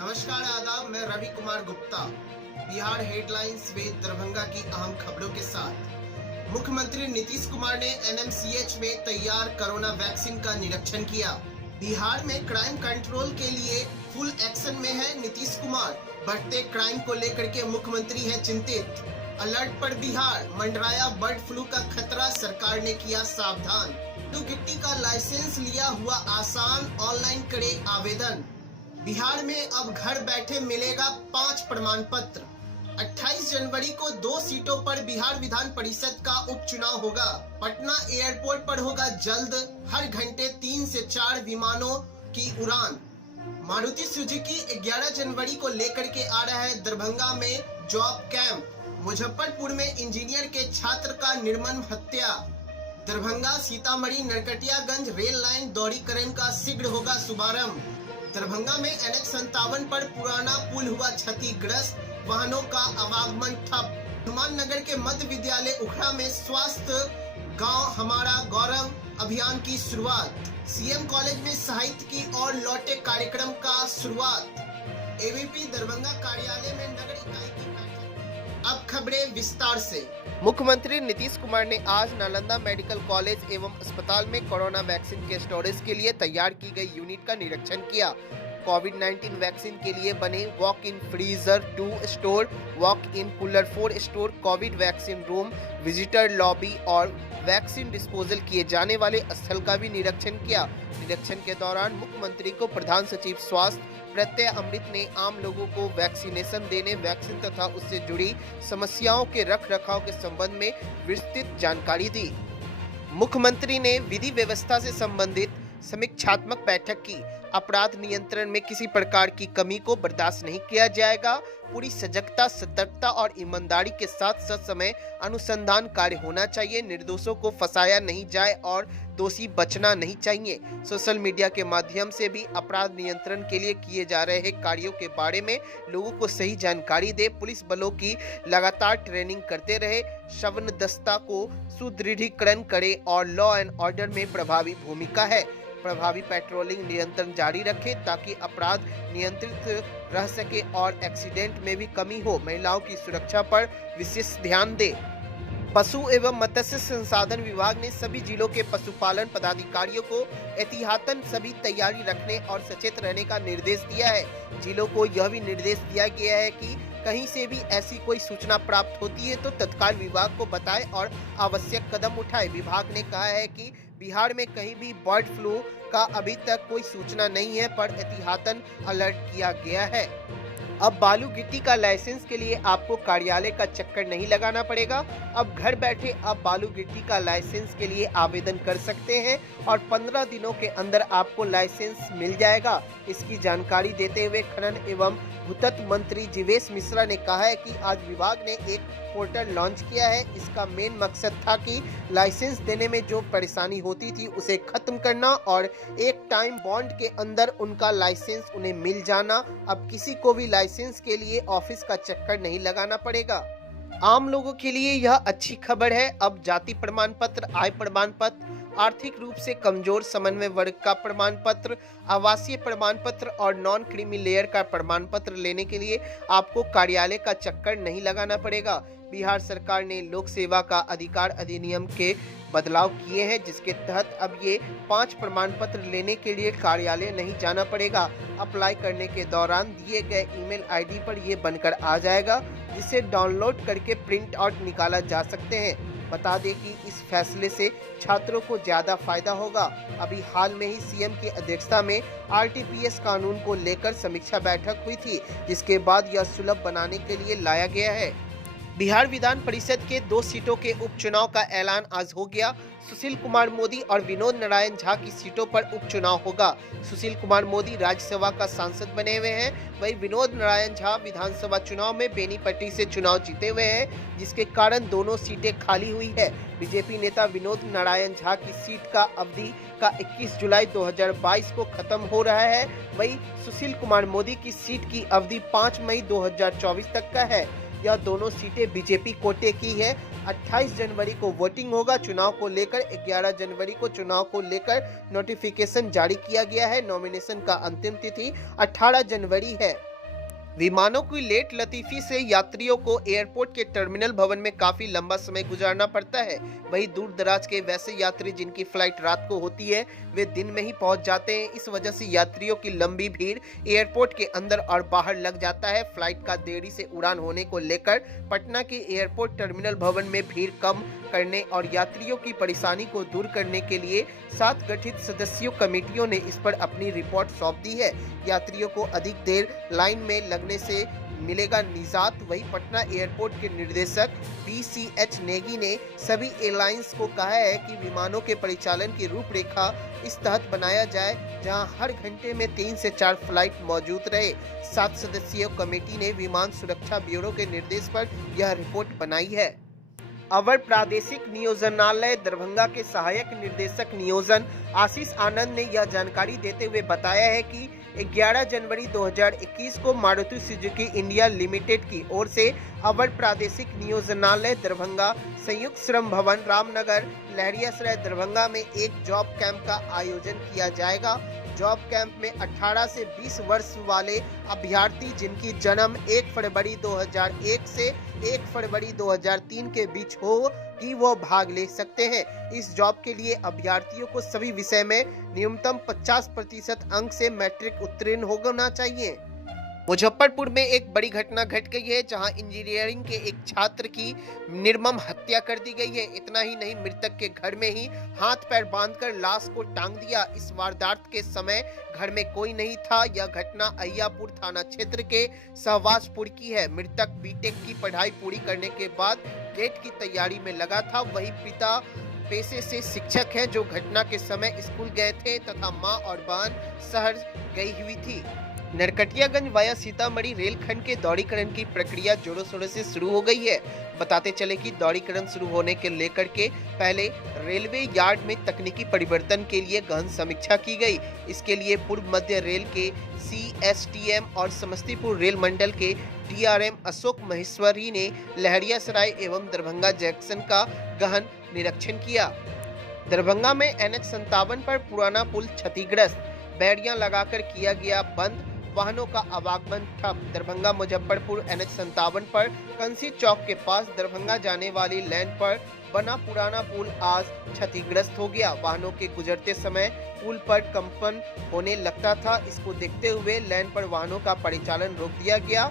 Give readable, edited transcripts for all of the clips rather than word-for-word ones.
नमस्कार आदाब, मैं रवि कुमार गुप्ता। बिहार हेडलाइंस विद दरभंगा की अहम खबरों के साथ। मुख्यमंत्री नीतीश कुमार ने एनएमसीएच में तैयार कोरोना वैक्सीन का निरीक्षण किया। बिहार में क्राइम कंट्रोल के लिए फुल एक्शन में है नीतीश कुमार। बढ़ते क्राइम को लेकर के मुख्यमंत्री है चिंतित। अलर्ट पर बिहार, मंडराया बर्ड फ्लू का खतरा, सरकार ने किया सावधान। गिट्टी का लाइसेंस लिया हुआ आसान, ऑनलाइन करे आवेदन। बिहार में अब घर बैठे मिलेगा 5 प्रमाण पत्र। 28 जनवरी को 2 सीटों पर बिहार विधान परिषद का उपचुनाव होगा। पटना एयरपोर्ट पर होगा जल्द हर घंटे 3 से 4 विमानों की उड़ान। मारुति सुजुकी 11 जनवरी को लेकर के आ रहा है दरभंगा में जॉब कैंप। मुजफ्फरपुर में इंजीनियर के छात्र का निर्मम हत्या। दरभंगा सीतामढ़ी नरकटियागंज रेल लाइन दोहरीकरण का शीघ्र होगा शुभारंभ। दरभंगा में NH57 पर पुराना पुल हुआ क्षतिग्रस्त, वाहनों का आवागमन ठप। हनुमान नगर के मध्य विद्यालय उखड़ा में स्वास्थ्य गांव हमारा गौरव अभियान की शुरुआत। सीएम कॉलेज में साहित्य की और लौटे कार्यक्रम का शुरुआत। एबीपी दरभंगा कार्यालय में नगर इकाई की बैठक। अब खबरें विस्तार से। मुख्यमंत्री नीतीश कुमार ने आज नालंदा मेडिकल कॉलेज एवं अस्पताल में कोरोना वैक्सीन के स्टोरेज के लिए तैयार की गई यूनिट का निरीक्षण किया। कोविड-19 वैक्सीन के लिए बने walk in freezer 2 store, walk in cooler 4 store, Covid vaccine room, visitor lobby और वैक्सीन डिस्पोजल किए जाने वाले स्थल का भी निरीक्षण किया। निरीक्षण के दौरान मुख्यमंत्री को प्रधान सचिव स्वास्थ्य प्रत्यय अमृत ने आम लोगों को वैक्सीनेशन देने, वैक्सीन तथा उससे जुड़ी समस्याओं के रख रखाव के संबंध में विस्तृत जानकारी दी। मुख्यमंत्री ने विधि व्यवस्था से संबंधित समीक्षात्मक बैठक की। अपराध नियंत्रण में किसी प्रकार की कमी को बर्दाश्त नहीं किया जाएगा। पूरी सजगता, सतर्कता और ईमानदारी के साथ ससमय अनुसंधान कार्य होना चाहिए। निर्दोषों को फंसाया नहीं जाए और दोषी बचना नहीं चाहिए। सोशल मीडिया के माध्यम से भी अपराध नियंत्रण के लिए किए जा रहे कार्यों के बारे में लोगों को सही जानकारी दे। पुलिस बलों की लगातार ट्रेनिंग करते रहे। श्रवण दस्ता को सुदृढ़ीकरण करे और लॉ एंड ऑर्डर में प्रभावी भूमिका है। प्रभावी पेट्रोलिंग निरंतर जारी रखें ताकि अपराध नियंत्रित रह सके और एक्सीडेंट में भी कमी हो। महिलाओं की सुरक्षा पर विशेष ध्यान दे। पशु एवं मत्स्य संसाधन विभाग ने सभी जिलों के पशुपालन पदाधिकारियों को एहतियातन सभी तैयारी रखने और सचेत रहने का निर्देश दिया है। जिलों को यह भी निर्देश दिया गया है कि कहीं से भी ऐसी कोई सूचना प्राप्त होती है तो तत्काल विभाग को बताएं और आवश्यक कदम उठाएं। विभाग ने कहा है कि बिहार में कहीं भी बर्ड फ्लू का अभी तक कोई सूचना नहीं है, पर एहतियातन अलर्ट किया गया है। अब बालू गिट्टी का लाइसेंस के लिए आपको कार्यालय का चक्कर नहीं लगाना पड़ेगा। अब घर बैठे आप बालू गिट्टी का लाइसेंस के लिए आवेदन कर सकते हैं और 15 दिनों के अंदर आपको लाइसेंस मिल जाएगा। इसकी जानकारी देते हुए खनन एवं भूतत्व मंत्री जीवेश मिश्रा ने कहा है कि आज विभाग ने एक पोर्टल लॉन्च किया है। इसका मेन मकसद था कि लाइसेंस देने में जो परेशानी होती थी उसे खत्म करना और एक टाइम बॉन्ड के अंदर उनका लाइसेंस उन्हें मिल जाना। अब किसी को भी लाइसेंस के लिए ऑफिस का चक्कर नहीं लगाना पड़ेगा। आम लोगों के लिए यह अच्छी खबर है। अब जाति प्रमाण पत्र, आय प्रमाण पत्र, आर्थिक रूप से कमजोर समन्वय वर्ग का प्रमाण पत्र, आवासीय प्रमाण पत्र और नॉन क्रीमी लेयर का प्रमाण पत्र लेने के लिए आपको कार्यालय का चक्कर नहीं लगाना पड़ेगा। बिहार सरकार ने लोक सेवा का अधिकार अधिनियम के बदलाव किए हैं, जिसके तहत अब ये 5 प्रमाण पत्र लेने के लिए कार्यालय नहीं जाना पड़ेगा। अप्लाई करने के दौरान दिए गए ईमेल आईडी पर ये बनकर आ जाएगा, जिसे डाउनलोड करके प्रिंट आउट निकाला जा सकते हैं। बता दें कि इस फैसले से छात्रों को ज्यादा फायदा होगा। अभी हाल में ही सीएम की अध्यक्षता में आरटीपीएस कानून को लेकर समीक्षा बैठक हुई थी, जिसके बाद यह सुलभ बनाने के लिए लाया गया है। बिहार विधान परिषद के 2 सीटों के उपचुनाव का ऐलान आज हो गया। सुशील कुमार मोदी और विनोद नारायण झा की सीटों पर उपचुनाव होगा। सुशील कुमार मोदी राज्यसभा का सांसद बने हुए हैं, वहीं विनोद नारायण झा विधानसभा चुनाव में बेनीपट्टी से चुनाव जीते हुए हैं, जिसके कारण दोनों सीटें खाली हुई है। बीजेपी नेता विनोद नारायण झा की सीट का अवधि का 21 जुलाई 2022 को खत्म हो रहा है। वहीं सुशील कुमार मोदी की सीट की अवधि 5 मई 2024 तक का है। यह दोनों सीटें बीजेपी कोटे की है। 28 जनवरी को वोटिंग होगा। चुनाव को लेकर 11 जनवरी को चुनाव को लेकर नोटिफिकेशन जारी किया गया है। नॉमिनेशन का अंतिम तिथि 18 जनवरी है। विमानों की लेट लतीफी से यात्रियों को एयरपोर्ट के टर्मिनल भवन में काफी लंबा समय गुजारना पड़ता है। वहीं दूर दराज के वैसे यात्री जिनकी फ्लाइट रात को होती है वे दिन में ही पहुंच जाते हैं। इस वजह से यात्रियों की लंबी भीड़ एयरपोर्ट के अंदर और बाहर लग जाता है। फ्लाइट का देरी से उड़ान होने को लेकर पटना के एयरपोर्ट टर्मिनल भवन में भीड़ कम करने और यात्रियों की परेशानी को दूर करने के लिए 7 गठित सदस्यों कमेटियों ने इस पर अपनी रिपोर्ट सौंप दी है। यात्रियों को अधिक देर लाइन में लगने से मिलेगा निजात। वहीं पटना एयरपोर्ट के निर्देशक PCH नेगी ने सभी एयरलाइंस को कहा है कि विमानों के परिचालन की रूपरेखा इस तहत बनाया जाए जहां हर घंटे में 3 से 4 फ्लाइट मौजूद रहे। 7 सदस्यीय कमेटी ने विमान सुरक्षा ब्यूरो के निर्देश पर यह रिपोर्ट बनाई है। अवर प्रादेशिक नियोजनालय दरभंगा के सहायक निर्देशक नियोजन आशीष आनंद ने यह जानकारी देते हुए बताया है कि 11 जनवरी 2021 को मारुति सुजुकी इंडिया लिमिटेड की ओर से अवर प्रादेशिक नियोजनालय दरभंगा संयुक्त श्रम भवन रामनगर लहरियासराय दरभंगा में एक जॉब कैंप का आयोजन किया जाएगा। जॉब कैंप में 18 से 20 वर्ष वाले अभ्यर्थी जिनकी जन्म 1 फरवरी 2001 से 1 फरवरी 2003 के बीच हो कि वो भाग ले सकते हैं। इस जॉब के लिए अभ्यर्थियों को सभी विषय में न्यूनतम 50% अंक से मैट्रिक उत्तीर्ण होना चाहिए। मुजफ्फरपुर में एक बड़ी घटना घट गई है जहां इंजीनियरिंग के एक छात्र की निर्मम हत्या कर दी गई है। इतना ही नहीं, मृतक के घर में ही हाथ पैर बांधकर लाश को टांग दिया। इस वारदात के समय घर में कोई नहीं था। यह घटना अहियापुर थाना क्षेत्र के सहवाजपुर की है। मृतक बीटेक की पढ़ाई पूरी करने के बाद गेट की तैयारी में लगा था। वही पिता पेशे से शिक्षक हैं जो घटना के समय स्कूल गए थे तथा मां और बहन शहर गई हुई थी। नरकटियागंज वाया सीतामढ़ी रेलखंड के दोहरीकरण की प्रक्रिया जोरों शोरों से शुरू हो गई है। बताते चले कि दोहरीकरण शुरू होने के लेकर के पहले रेलवे यार्ड में तकनीकी परिवर्तन के लिए गहन समीक्षा की गई। इसके लिए पूर्व मध्य रेल के CSTM और समस्तीपुर रेल मंडल के DRM अशोक महेश्वरी ने लहरियासराय एवं दरभंगा जंक्शन का गहन निरीक्षण किया। दरभंगा में NH57 पर पुराना पुल क्षतिग्रस्त, बैरियां लगाकर किया गया बंद, वाहनों का आवागमन ठप। दरभंगा मुजफ्फरपुर NH57 पर कंसी चौक के पास दरभंगा जाने वाली लाइन पर बना पुराना पुल आज क्षतिग्रस्त हो गया। वाहनों के गुजरते समय पुल पर कंपन होने लगता था। इसको देखते हुए लाइन पर वाहनों का परिचालन रोक दिया गया।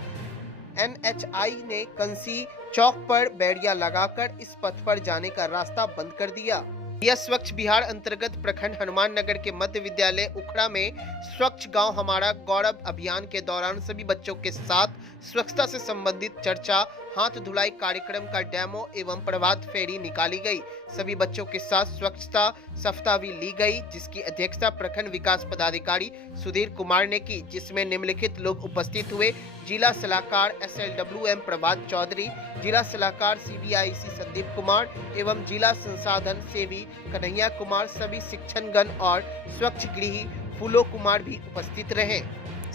NHI ने कंसी चौक पर बैरिया लगाकर इस पथ पर जाने का रास्ता बंद कर दिया। यह स्वच्छ बिहार अंतर्गत प्रखंड हनुमान नगर के मध्य विद्यालय उखड़ा में स्वच्छ गांव हमारा गौरव अभियान के दौरान सभी बच्चों के साथ स्वच्छता से संबंधित चर्चा, हाथ धुलाई कार्यक्रम का डेमो एवं प्रभात फेरी निकाली गई। सभी बच्चों के साथ स्वच्छता सप्ताह भी ली गई, जिसकी अध्यक्षता प्रखंड विकास पदाधिकारी सुधीर कुमार ने की, जिसमें निम्नलिखित लोग उपस्थित हुए। जिला सलाहकार SLWM प्रभात चौधरी, जिला सलाहकार CBIC संदीप कुमार एवं जिला संसाधन सेवी कन्हैया कुमार, सभी शिक्षणगण और स्वच्छ गृही फूलो कुमार भी उपस्थित रहे।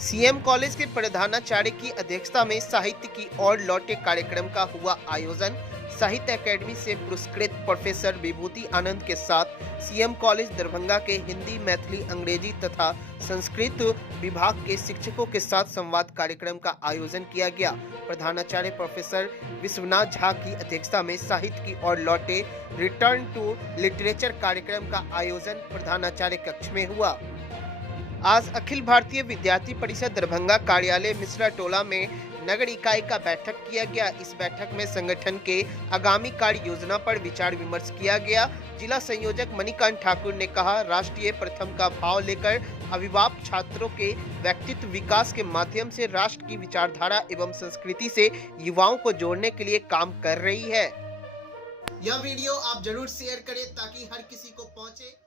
CM कॉलेज के प्रधानाचार्य की अध्यक्षता में साहित्य की ओर लौटे कार्यक्रम का हुआ आयोजन। साहित्य अकेडमी से पुरस्कृत प्रोफेसर विभूति आनंद के साथ CM कॉलेज दरभंगा के हिंदी, मैथिली, अंग्रेजी तथा संस्कृत विभाग के शिक्षकों के साथ संवाद कार्यक्रम का आयोजन किया गया। प्रधानाचार्य प्रोफेसर विश्वनाथ झा की अध्यक्षता में साहित्य की ओर लौटे रिटर्न टू लिटरेचर कार्यक्रम का आयोजन प्रधानाचार्य कक्ष में हुआ। आज अखिल भारतीय विद्यार्थी परिषद दरभंगा कार्यालय मिश्रा टोला में नगर इकाई का बैठक किया गया। इस बैठक में संगठन के आगामी कार्य योजना पर विचार विमर्श किया गया। जिला संयोजक मणिकांत ठाकुर ने कहा, राष्ट्रीय प्रथम का भाव लेकर अभिभावक छात्रों के व्यक्तित्व विकास के माध्यम से राष्ट्र की विचारधारा एवं संस्कृति से युवाओं को जोड़ने के लिए काम कर रही है। यह वीडियो आप जरूर शेयर करें ताकि हर किसी को पहुंचे।